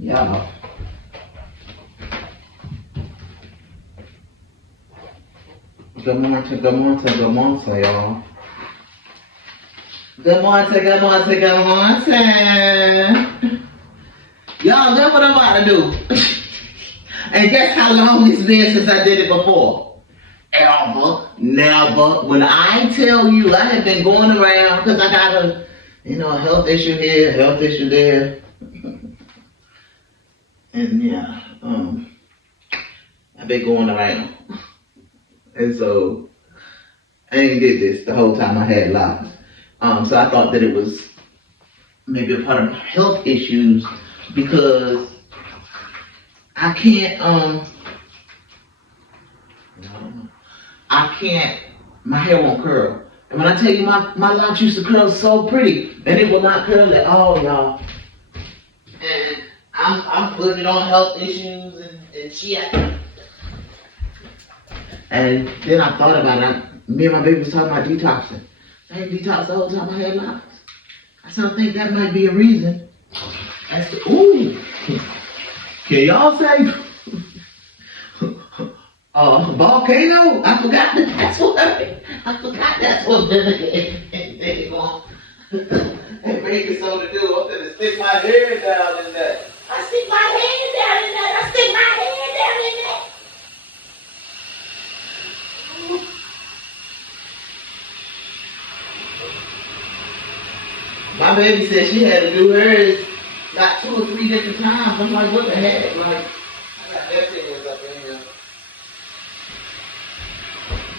Y'all. Good morning, y'all. Good morning. Y'all, guess what I'm about to do? And guess how long it's been since I did it before? Ever, never. When I tell you I have been going around because I got a health issue here, a health issue there. And yeah, I've been going around. And so I ain't did this the whole time I had locks. So I thought that it was maybe a part of health issues because I can't, my hair won't curl. And when I tell you my locks used to curl so pretty, and it will not curl at all, y'all. And I'm putting it on health issues and shit. And then I thought about it. Me and my baby was talking about detoxing. I had detoxed the whole time I had locks. I said, I think that might be a reason. I said, ooh, can y'all say volcano? I forgot that's what they want. And baking soda do. I'm gonna stick my hair down in that. I stick my hand down in that. My baby said she had to do hers like 2 or 3 different times. I'm like, what the heck? Like, I got that fingers up in here.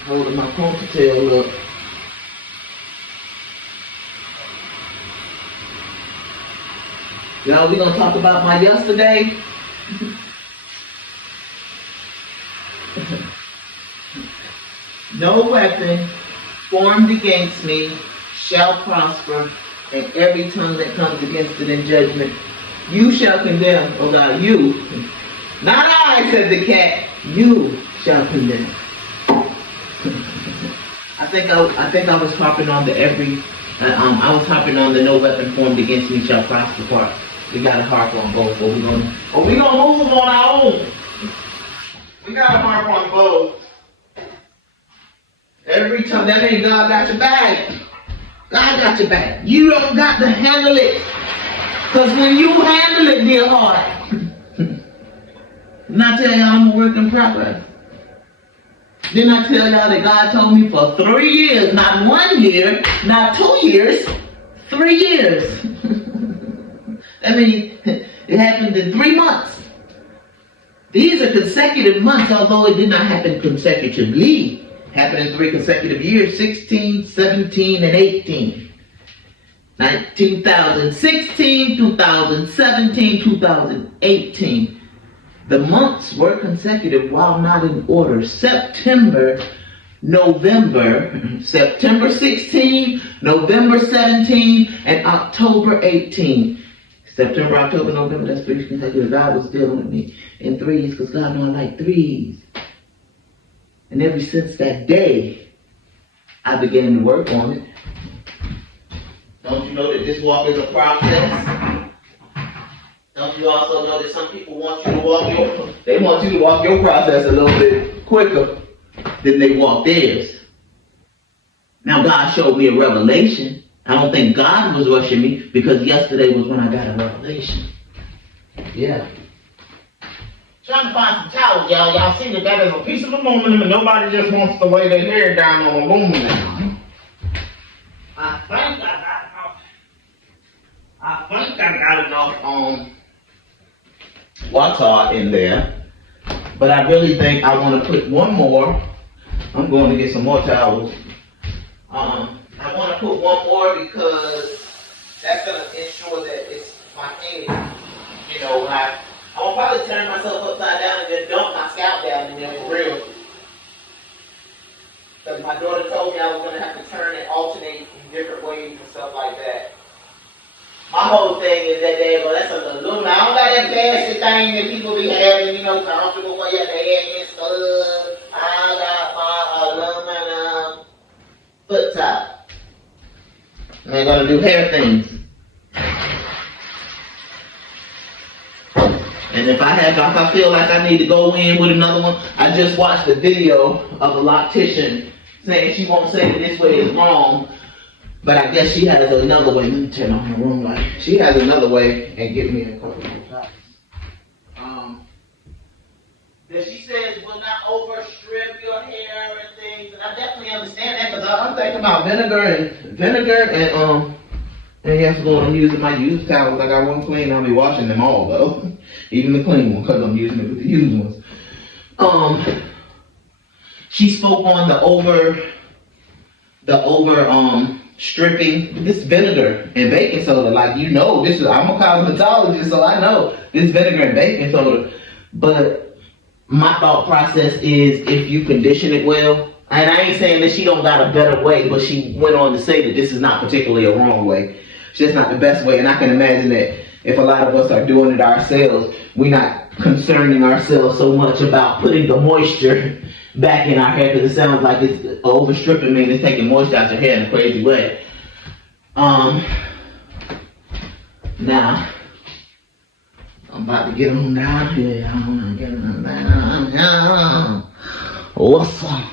Holding my ponytail up. Y'all, we gonna talk about my yesterday. No weapon formed against me shall prosper, and every tongue that comes against it in judgment, you shall condemn. Oh God, you. Not I, said the cat. You shall condemn. I think I was harping on the I was harping on the no weapon formed against me shall prosper part. We gotta harp on both. Or we gonna move on our own. We gotta harp on both. Every time, that means God got your back. God got your back. You don't got to handle it. Because when you handle it, dear heart, didn't I tell y'all I'm a work in progress? Didn't I tell y'all that God told me for 3 years, not 1 year, not 2 years, 3 years. That means it happened in 3 months. These are consecutive months, although it did not happen consecutively. Happened in 3 consecutive years, 16, 17, and 18. 2016, 2017, 2018. The months were consecutive while not in order. September 16, November 17, and October 18. September, October, November, that's 3 consecutive. God was dealing with me in threes because God knows I like threes. And ever since that day, I began to work on it. Don't you know that this walk is a process? Don't you also know that some people want you to walk your process a little bit quicker than they walk theirs? Now God showed me a revelation. I don't think God was rushing me because yesterday was when I got a revelation. Yeah. Trying to find some towels, y'all. Y'all see that is a piece of aluminum and nobody just wants to lay their hair down on aluminum. I think I got enough water in there. But I really think I want to put one more. I'm going to get some more towels. I want to put one more because that's going to ensure that it's my head. When I'm gonna probably turn myself upside down and then dump my scalp down in there for real. Because my daughter told me I was gonna have to turn and alternate in different ways and stuff like that. My whole thing is that that's an aluminum. I don't got that fancy thing that people be having, comfortable for your head and stuff. I got my aluminum foot top. And they're gonna do hair things. And if I feel like I need to go in with another one, I just watched a video of a loctician saying she won't say that this way is wrong, but I guess she has another way. Let me turn on the room light. She has another way and get me a couple more shots. That she says will not overstrip your hair and things, and I definitely understand that because I'm thinking about vinegar and yes, Lord, I'm using my used towels. I got one clean. I'll be washing them all though, even the clean one because I'm using it with the used ones. She spoke on the over stripping this vinegar and baking soda. Like, you know, I'm a cosmetologist, so I know this vinegar and baking soda. But my thought process is if you condition it well, and I ain't saying that she don't got a better way, but she went on to say that this is not particularly a wrong way. It's just not the best way. And I can imagine that if a lot of us are doing it ourselves, we're not concerning ourselves so much about putting the moisture back in our hair, because it sounds like it's overstripping means it's taking moisture out your hair in a crazy way. Now, I'm about to get on down here. I'm get on down here. What's up?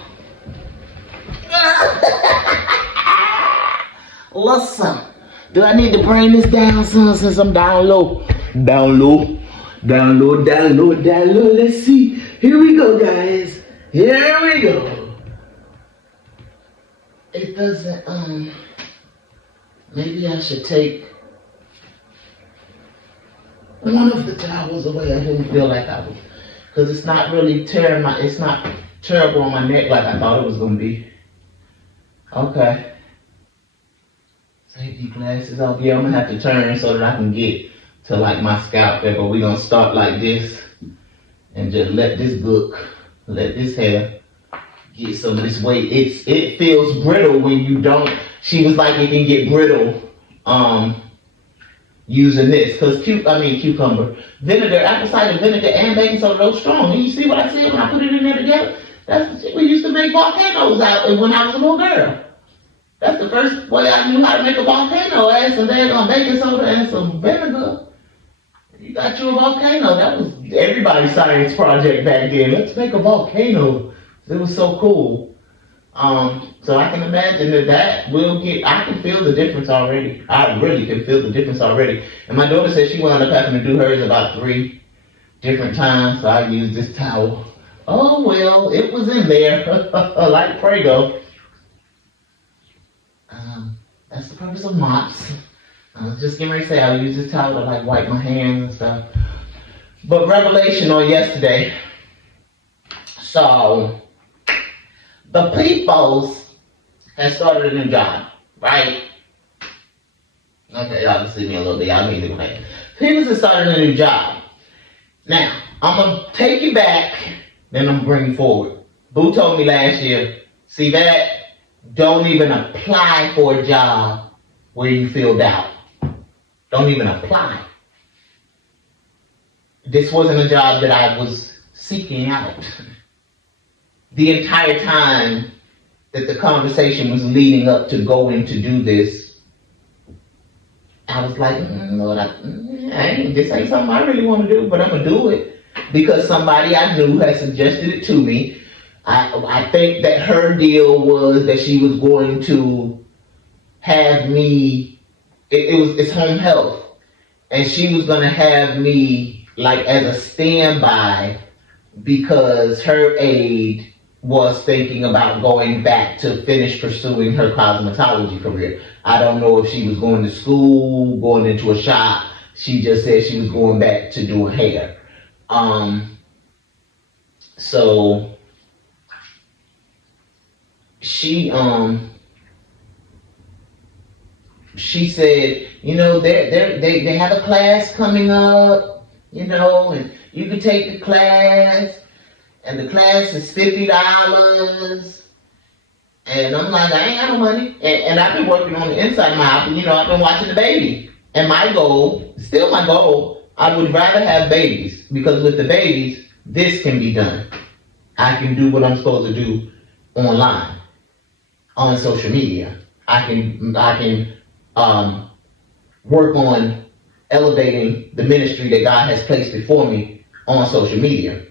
What's up? Do I need to bring this down some since I'm down low? Down low. Let's see. Here we go, guys. Here we go. It doesn't, maybe I should take one of the towels away. I didn't feel like I was, because it's not really it's not terrible on my neck like I thought it was going to be. Okay. Safety glasses off. Yeah, I'm going to have to turn so that I can get to like my scalp there, but we're going to start like this and just let this hair get some of this weight. It feels brittle when you don't. She was like, it can get brittle using this, because cucumber, vinegar, apple cider vinegar, and baking soda, those strong. And you see what I said when I put it in there together? That's the shit we used to make volcanoes out when I was a little girl. That's the first way I knew how to make a volcano. Add some baking soda and some vinegar. You got you a volcano. That was everybody's science project back then. Let's make a volcano. It was so cool. So I can imagine that will I can feel the difference already. I really can feel the difference already. And my daughter said she wound up having to do hers about 3 different times, so I used this towel. Oh well, it was in there, like Prego. That's the purpose of mops. I was just getting ready to say I'll use this towel to like wipe my hands and stuff. But revelation on yesterday. So the peoples have started a new job, right? Okay, y'all can see me a little bit. Y'all need to play. Peoples have started a new job. Now, I'm gonna take you back, then I'm gonna bring you forward. Boo told me last year, see that? Don't even apply for a job where you feel doubt. Don't even apply. This wasn't a job that I was seeking out. The entire time that the conversation was leading up to going to do this, I was like, Lord, this ain't something I really want to do, but I'm going to do it because somebody I knew had suggested it to me. I think that her deal was that she was going to have me, it's home health, and she was going to have me like as a standby because her aide was thinking about going back to finish pursuing her cosmetology career. I don't know if she was going to school, going into a shop. She just said she was going back to do hair. So she said, you know, they have a class coming up, you know, and you can take the class, and the class is $50. And I'm like, I ain't got no money. And I've been working on the inside of my house, you know, I've been watching the baby. And my goal, still my goal, I would rather have babies, because with the babies, this can be done. I can do what I'm supposed to do online, on social media. I can work on elevating the ministry that God has placed before me on social media.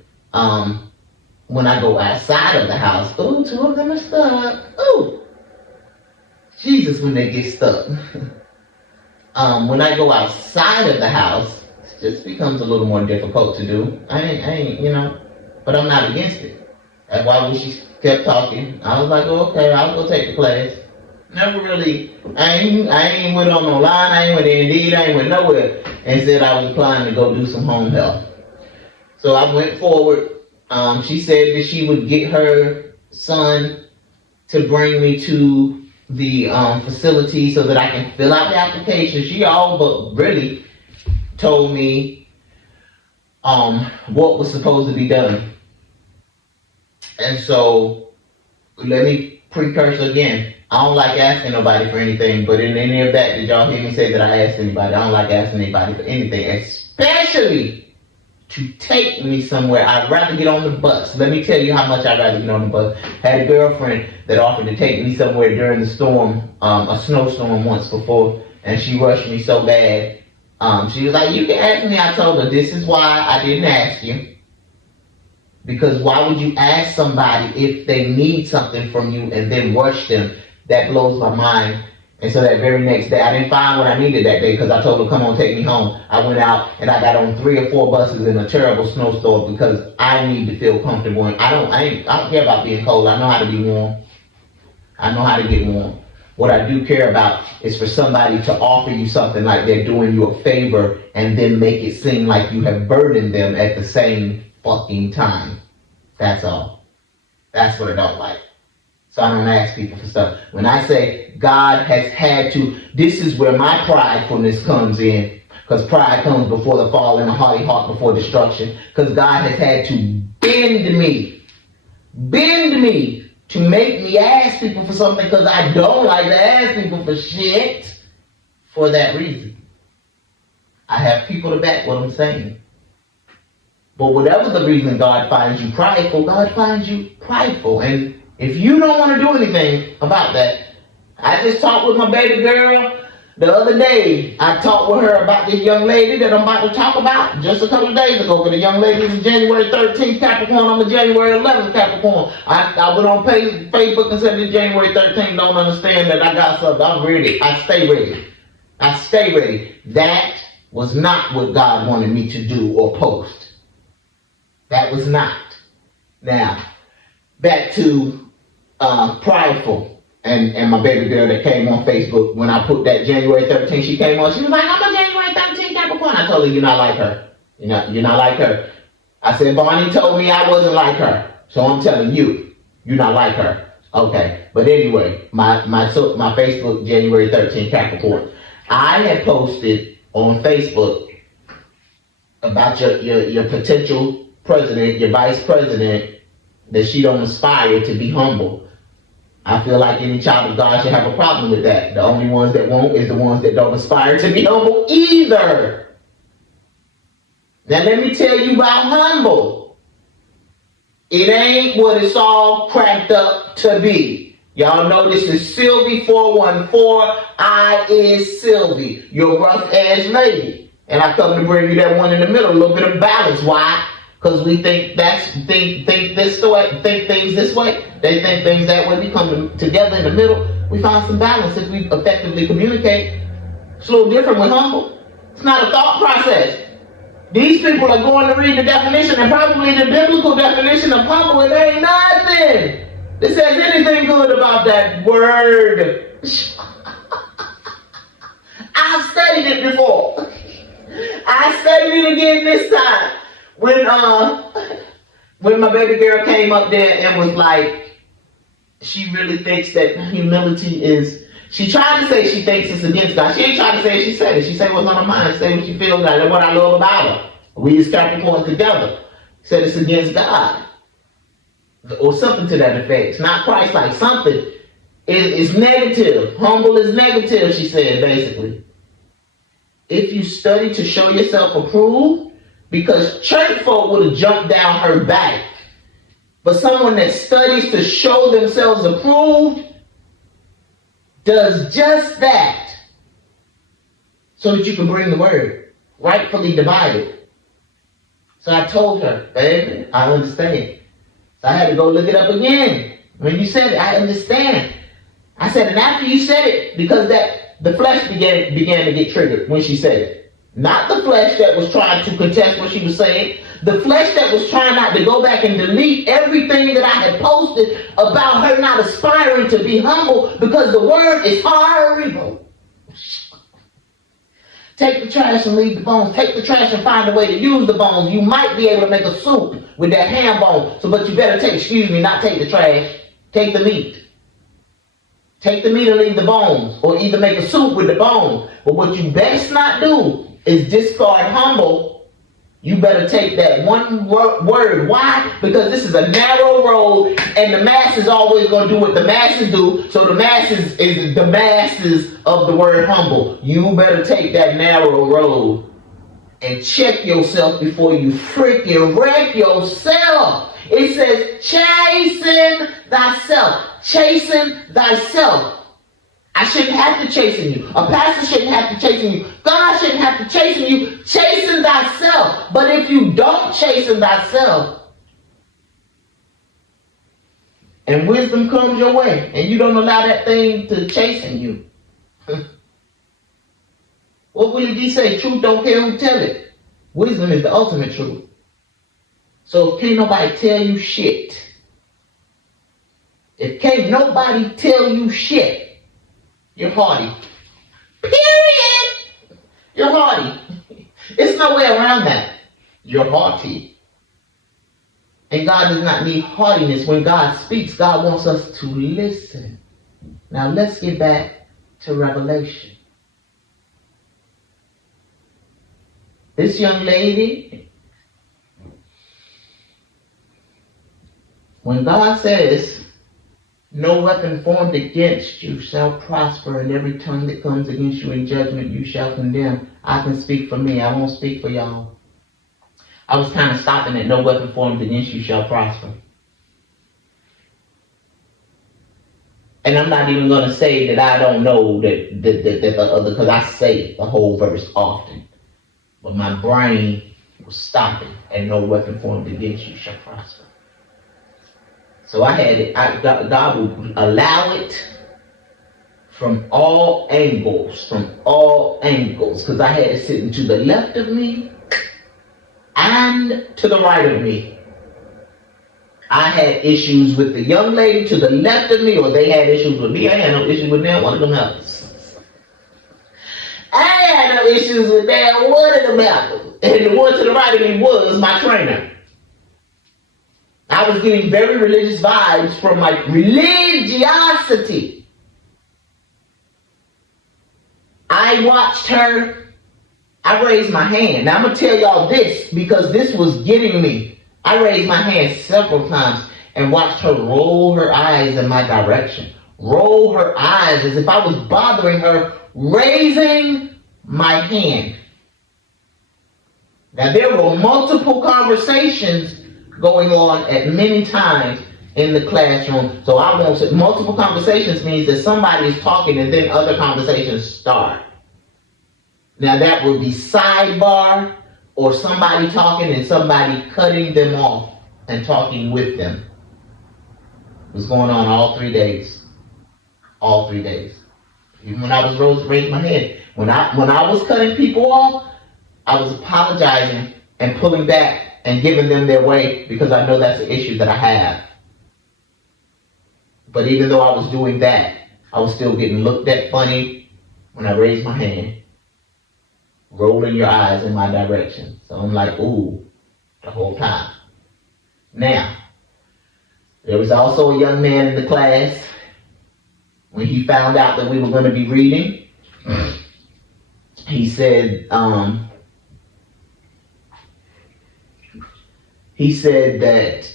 When I go outside of the house, ooh, two of them are stuck. Ooh, Jesus, when they get stuck. When I go outside of the house, it just becomes a little more difficult to do. I ain't, but I'm not against it. That's why when she kept talking, I was like, oh, okay, I'll go take the class. Never really, I ain't went on no line, I ain't went Indeed, I ain't went nowhere, and said I was applying to go do some home health. So I went forward. She said that she would get her son to bring me to the facility so that I can fill out the application. She all but really told me what was supposed to be done. And so, let me precursor again. I don't like asking nobody for anything, but in any of that, did y'all hear me say that I asked anybody? I don't like asking anybody for anything, especially to take me somewhere. I'd rather get on the bus. Let me tell you how much I'd rather get on the bus. Had a girlfriend that offered to take me somewhere during the storm, a snowstorm once before, and she rushed me so bad. She was like, you can ask me. I told her, this is why I didn't ask you. Because why would you ask somebody if they need something from you and then rush them? That blows my mind. And so that very next day, I didn't find what I needed that day because I told her, come on, take me home. I went out and I got on 3 or 4 buses in a terrible snowstorm because I need to feel comfortable. And I don't care about being cold. I know how to be warm. I know how to get warm. What I do care about is for somebody to offer you something like they're doing you a favor and then make it seem like you have burdened them at the same fucking time. That's all. That's what I don't like. So I don't ask people for stuff. When I say God has had to, this is where my pridefulness comes in. Because pride comes before the fall and a haughty heart before destruction. Because God has had to bend me to make me ask people for something because I don't like to ask people for shit for that reason. I have people to back what I'm saying. But whatever the reason God finds you prideful, God finds you prideful. And if you don't want to do anything about that, I just talked with my baby girl the other day. I talked with her about this young lady that I'm about to talk about just a couple of days ago. But the young lady is a January 13th Capricorn. I'm a January 11th Capricorn. I went on Facebook and said this January 13th don't understand that I got something. I'm ready. I stay ready. That was not what God wanted me to do or post. That was not. Now, back to prideful and my baby girl that came on Facebook when I put that January 13th, she came on, she was like, I'm a January 13th Capricorn. I told her, you're not like her. You're not like her. I said, Bonnie told me I wasn't like her. So I'm telling you, you're not like her. Okay. But anyway, my Facebook January 13th Capricorn. I had posted on Facebook about your potential president, your vice president, that she don't aspire to be humble. I feel like any child of God should have a problem with that. The only ones that won't is the ones that don't aspire to be humble either. Now let me tell you about humble. It ain't what it's all cracked up to be. Y'all know this is Sylvie 414. I is Sylvie, your rough ass lady. And I come to bring you that one in the middle, a little bit of balance. Why? Because we think think things this way. They think things that way. We come together in the middle. We find some balance if we effectively communicate. It's a little different with humble. It's not a thought process. These people are going to read the definition and probably the biblical definition of humble. It ain't nothing that says anything good about that word. I've studied it before. I studied it again this time. When my baby girl came up there and was like, she really thinks that humility is, she tried to say she thinks it's against God. She ain't trying to say it, she said it. She said what's on her mind, say what she feels like. That's what I love about her. We as Capricorns together said it's against God. Or something to that effect. It's not Christ-like. Something is negative. Humble is negative, she said, basically. If you study to show yourself approved, because church folk would have jumped down her back. But someone that studies to show themselves approved does just that so that you can bring the word. rightfully divided. So I told her, baby, I understand. So I had to go look it up again. When you said it, I understand. I said, and after you said it, because that the flesh began to get triggered when she said it. Not the flesh that was trying to contest what she was saying. The flesh that was trying not to go back and delete everything that I had posted about her not aspiring to be humble, because the word is horrible. Take the trash and leave the bones. Take the trash and find a way to use the bones. You might be able to make a soup with that ham bone. So, but you better not take the trash. Take the meat. Take the meat and leave the bones. Or either make a soup with the bones. But what you best not do is discard humble. You better take that one word. Why? Because this is a narrow road, and the masses always going to do what the masses do. So the masses is the masses of the word humble. You better take that narrow road and check yourself before you freaking wreck yourself. It says, chasten thyself. Chasten thyself. I shouldn't have to chasten you. A pastor shouldn't have to chasten you. God shouldn't have to chasten you. Chasten thyself. But if you don't chasten thyself, and wisdom comes your way, and you don't allow that thing to chasten you, what will he say? Truth don't care who tell it. Wisdom is the ultimate truth. So if can't nobody tell you shit, you're haughty. Period. You're haughty. It's no way around that. You're haughty. And God does not need haughtiness. When God speaks, God wants us to listen. Now let's get back to Revelation. This young lady, when God says, no weapon formed against you shall prosper, and every tongue that comes against you in judgment you shall condemn. I can speak for me. I won't speak for y'all. I was kind of stopping at no weapon formed against you shall prosper. And I'm not even going to say that I don't know that the other, because I say the whole verse often. But my brain was stopping at no weapon formed against you shall prosper. So God will allow it from all angles, because I had it sitting to the left of me and to the right of me. I had issues with the young lady to the left of me, or they had issues with me. I had no issues with them, one of them apples. I had no issues with that, one of them apples. And the one to the right of me was my trainer. I was getting very religious vibes from my religiosity. I watched her. I raised my hand. Now I'm going to tell y'all this because this was getting me. I raised my hand several times and watched her roll her eyes in my direction. Roll her eyes as if I was bothering her, raising my hand. Now there were multiple conversations going on at many times in the classroom. So I won't say multiple conversations means that somebody is talking and then other conversations start. Now that would be sidebar or somebody talking and somebody cutting them off and talking with them. It was going on all 3 days. All 3 days. Even when I was raising my head. When I was cutting people off, I was apologizing and pulling back and giving them their way because I know that's the issue that I have. But even though I was doing that, I was still getting looked at funny when I raised my hand, rolling your eyes in my direction. So I'm like, ooh, the whole time. Now, there was also a young man in the class, when he found out that we were going to be reading, he said that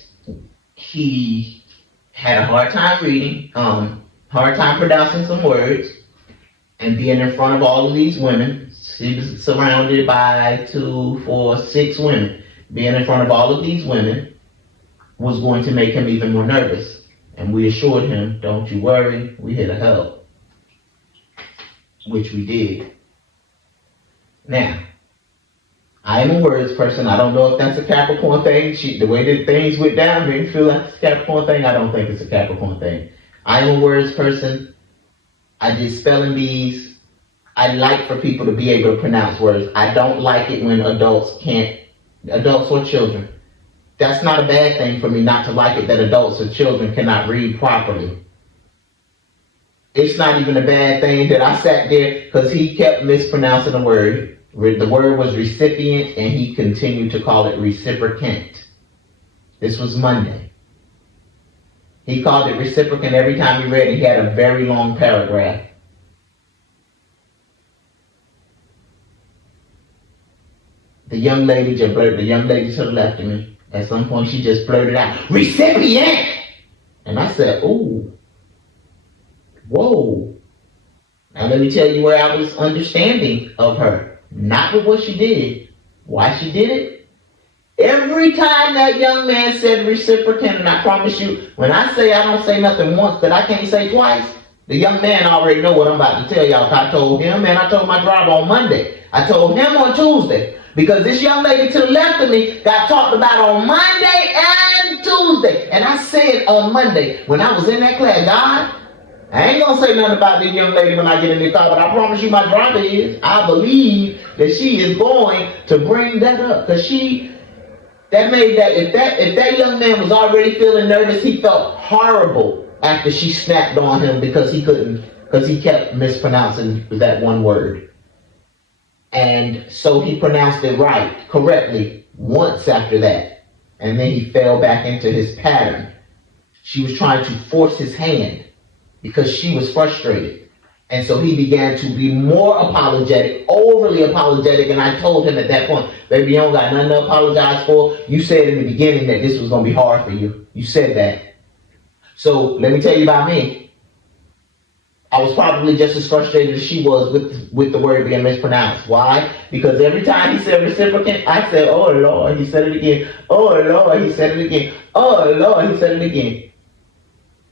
he had a hard time reading, hard time pronouncing some words, and being in front of all of these women. He was surrounded by 2, 4, 6 women. Being in front of all of these women was going to make him even more nervous. And we assured him, don't you worry, we're here to help. Which we did. Now, I am a words person. I don't know if that's a Capricorn thing. The way that things went down made me feel like it's a Capricorn thing. I don't think it's a Capricorn thing. I am a words person. I did spelling bees. I like for people to be able to pronounce words. I don't like it when adults or children. That's not a bad thing for me not to like it that adults or children cannot read properly. It's not even a bad thing that I sat there because he kept mispronouncing the word. The word was recipient and he continued to call it reciprocant. This was Monday. He called it reciprocant every time he read it. He had a very long paragraph. The young lady to the left of me, at some point she just blurted out, recipient! And I said, ooh, whoa. Now let me tell you where I was understanding of her. Not with what she did. Why she did it? Every time that young man said reciprocant, and I promise you, when I say I don't say nothing once that I can't say twice, the young man already know what I'm about to tell y'all. I told him and I told my driver on Monday. I told him on Tuesday. Because this young lady to the left of me got talked about on Monday and Tuesday. And I said on Monday, when I was in that class, God, I ain't gonna say nothing about this young lady when I get in the car, but I promise you my driver is. I believe that she is going to bring that up. Because if that young man was already feeling nervous, he felt horrible after she snapped on him because he kept mispronouncing that one word. And so he pronounced it correctly, once after that. And then he fell back into his pattern. She was trying to force his hand because she was frustrated. And so he began to be more apologetic, overly apologetic. And I told him at that point, baby, you don't got nothing to apologize for. You said in the beginning that this was going to be hard for you. You said that. So let me tell you about me. I was probably just as frustrated as she was with the word being mispronounced. Why? Because every time he said reciprocant, I said, oh Lord, he said it again. Oh Lord, he said it again. Oh Lord, he said it again.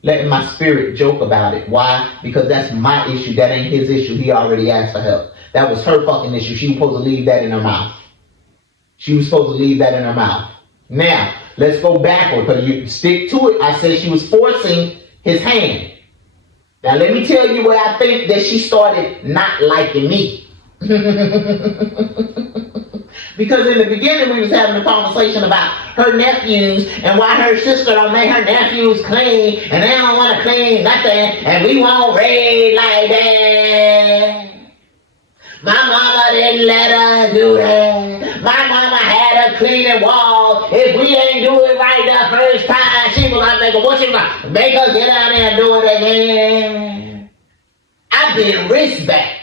Letting my spirit joke about it. Why? Because that's my issue. That ain't his issue. He already asked for help. That was her fucking issue. She was supposed to leave that in her mouth. Now, let's go backward. Because you stick to it. I said she was forcing his hand. Now, let me tell you where I think that she started not liking me. Because in the beginning, we was having a conversation about her nephews and why her sister don't make her nephews clean, and they don't want to clean nothing, and we won't raid like that. My mama didn't let us do that. My mama had us cleaning walls. If we ain't do it right the first time, she was gonna make us get out there and do it again. I've been wrist back.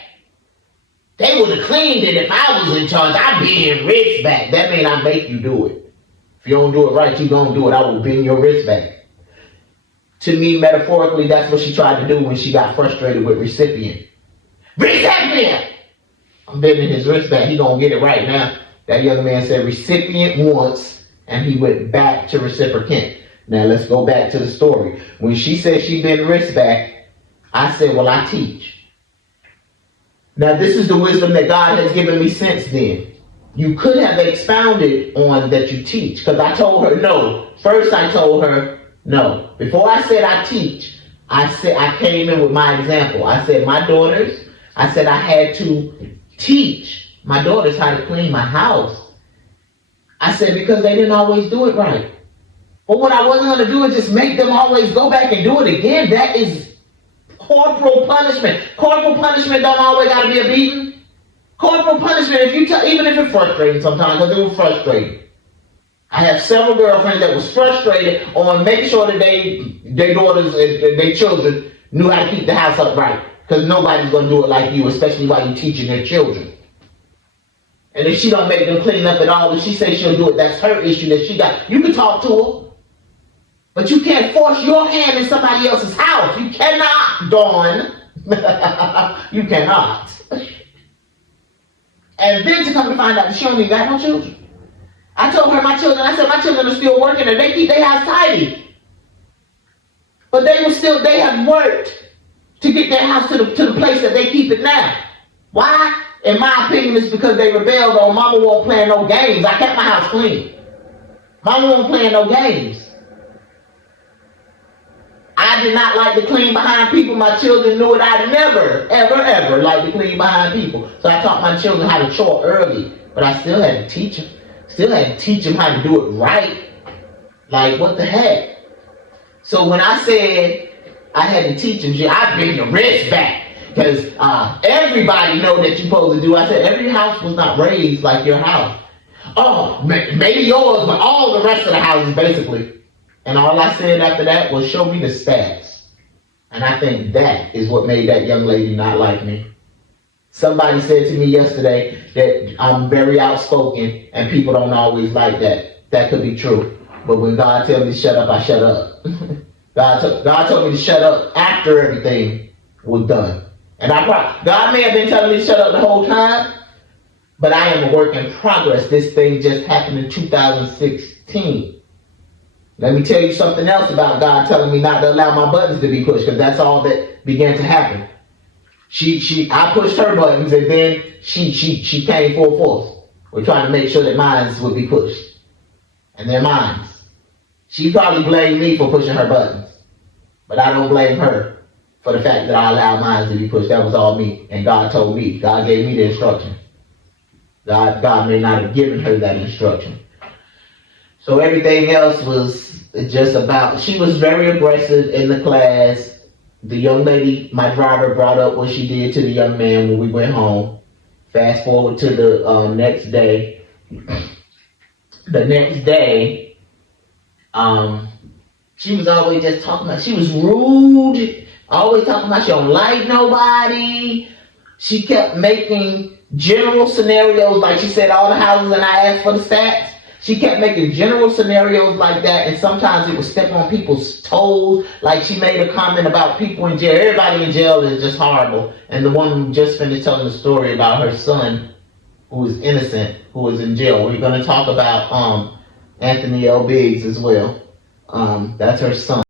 They would have cleaned it if I was in charge. I'd be in wrist back. That means I make you do it. If you don't do it right, you gonna do it. I will bend your wrist back. To me, metaphorically, that's what she tried to do when she got frustrated with recipient. Recipient! I'm bending his wrist back. He gonna get it right now. That young man said recipient once, and he went back to reciprocant. Now let's go back to the story. When she said she bent wrist back, I said, well, I teach. Now this is the wisdom that God has given me since then. You could have expounded on that you teach, because I told her no. First I told her no. Before I said I teach, I came in with my example. I said my daughters, I said I had to teach my daughters how to clean my house. I said because they didn't always do it right. But what I wasn't going to do is just make them always go back and do it again. That is corporal punishment. Corporal punishment don't always got to be a beating. Corporal punishment, even if it's frustrating sometimes, because it was frustrating. I have several girlfriends that was frustrated on making sure that their daughters and their children knew how to keep the house up right. Because nobody's going to do it like you, especially while you're teaching their children. And if she don't make them clean up at all, if she says she'll do it, that's her issue that she got. You can talk to her. But you can't force your hand in somebody else's house. You cannot, Dawn. You cannot. And then to come to find out that she don't even got no children. I told her my children are still working and they keep their house tidy. But they have worked to get their house to the place that they keep it now. Why? In my opinion, it's because they rebelled on mama won't play no games. I kept my house clean. Mama won't play no games. I did not like to clean behind people. My children knew it. I never, ever, ever liked to clean behind people. So I taught my children how to chore early. But I still had to teach them. Still had to teach them how to do it right. Like, what the heck? So when I said I had to teach them, I bend your wrist back. Because everybody know that you're supposed to do. I said, every house was not raised like your house. Oh, maybe yours, but all the rest of the houses, basically. And all I said after that was, show me the stats. And I think that is what made that young lady not like me. Somebody said to me yesterday that I'm very outspoken and people don't always like that. That could be true. But when God tells me to shut up, I shut up. God told me to shut up after everything was done. And God may have been telling me to shut up the whole time, but I am a work in progress. This thing just happened in 2016. Let me tell you something else about God telling me not to allow my buttons to be pushed, because that's all that began to happen. I pushed her buttons, and then she came full force. We're trying to make sure that mine would be pushed, and they're mine. She probably blamed me for pushing her buttons, but I don't blame her for the fact that I allowed mine to be pushed. That was all me, and God told me. God gave me the instruction. God may not have given her that instruction. So everything else was just about, she was very aggressive in the class. The young lady, my driver, brought up what she did to the young man when we went home. Fast forward to the next day. The next day, she was always just talking about, she was rude, always talking about she don't like nobody. She kept making general scenarios, like she said all the houses, and I asked for the stats. She kept making general scenarios like that, and sometimes it would step on people's toes. Like she made a comment about people in jail. Everybody in jail is just horrible. And the woman just finished telling the story about her son, who is innocent, who was in jail. We're going to talk about Anthony L. Biggs as well. That's her son.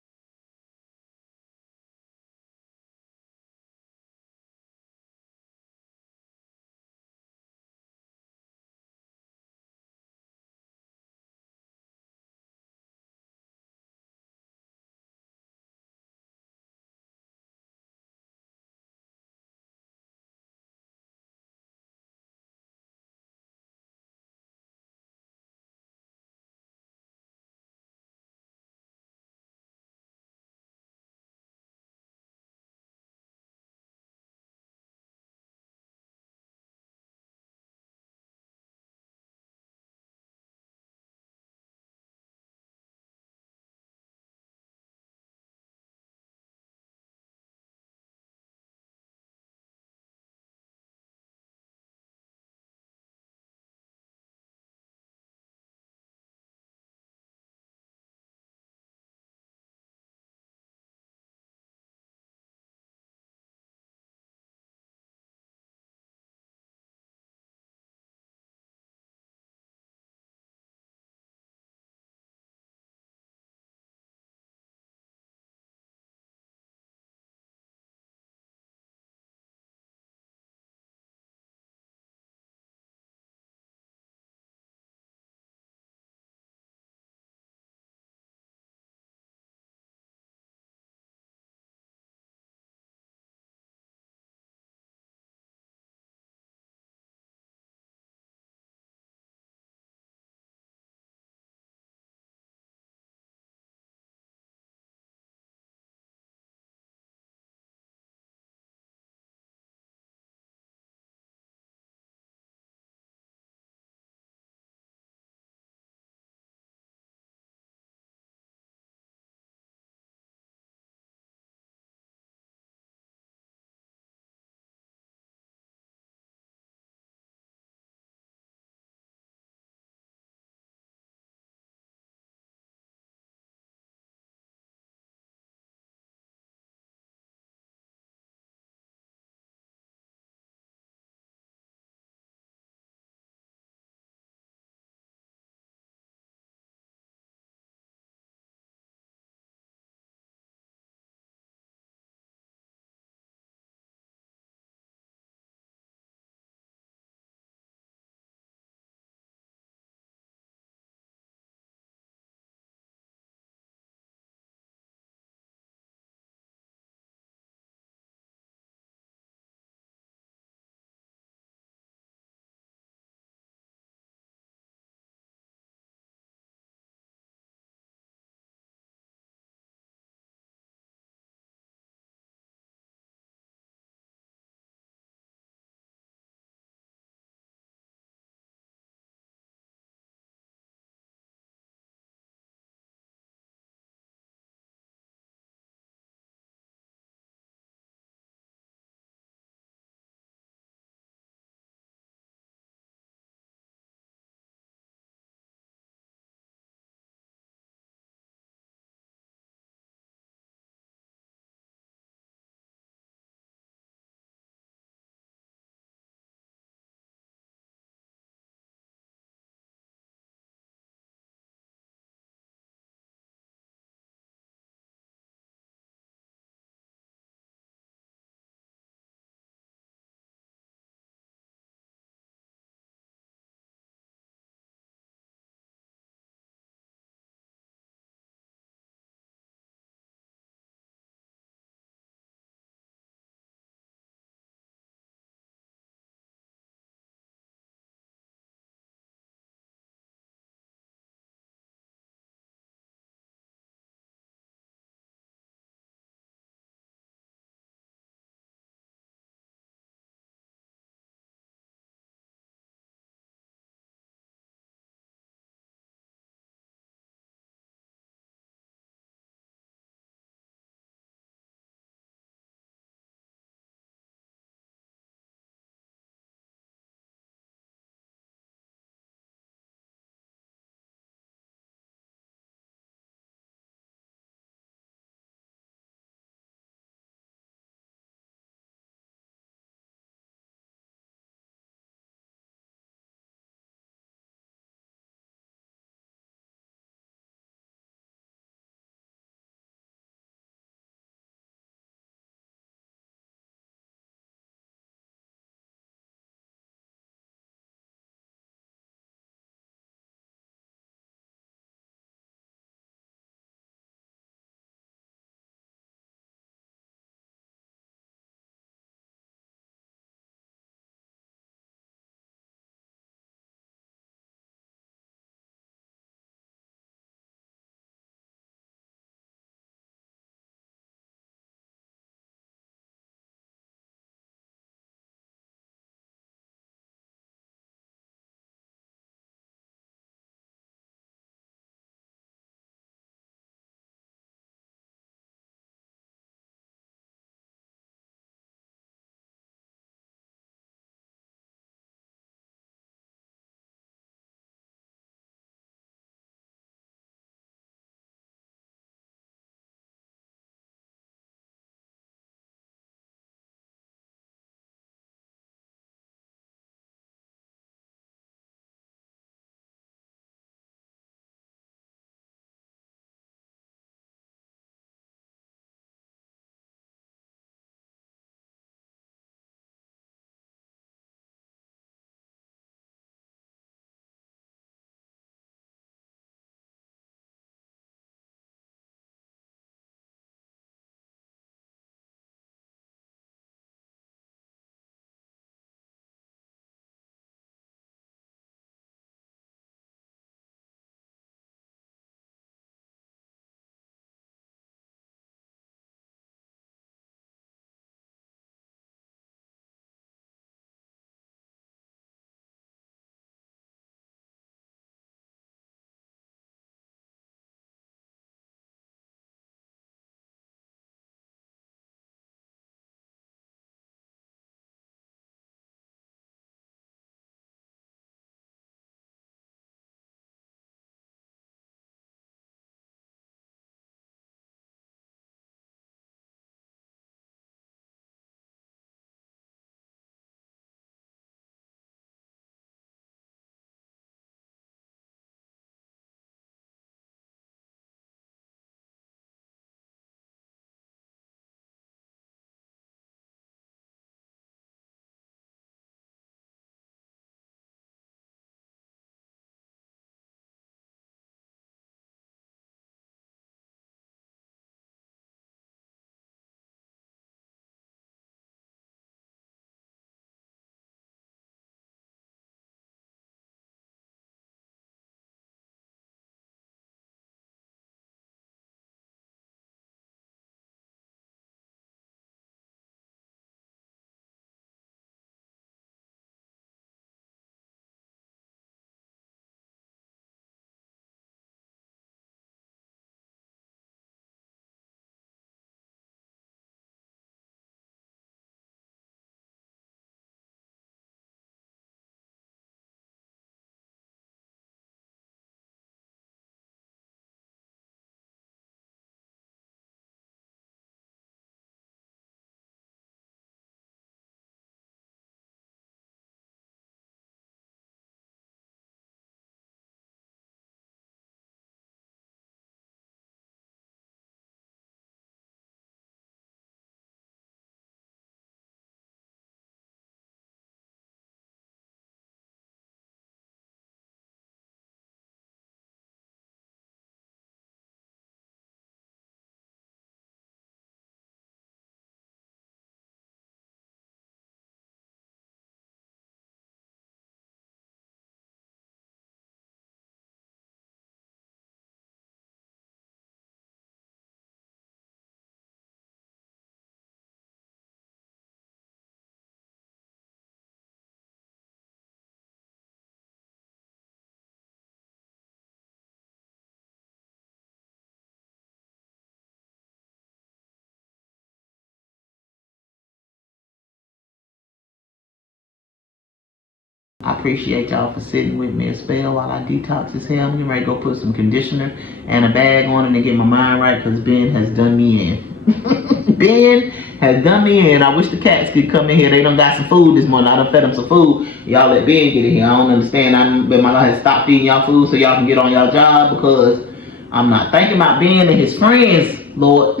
I appreciate y'all for sitting with me a spell while I detox this hair. I'm getting ready to go put some conditioner and a bag on it and get my mind right, because Ben has done me in. Ben has done me in. I wish the cats could come in here. They done got some food this morning. I done fed them some food. Y'all let Ben get in here. I don't understand. But my life has stopped feeding y'all food so y'all can get on y'all job, because I'm not thinking about Ben and his friends, Lord.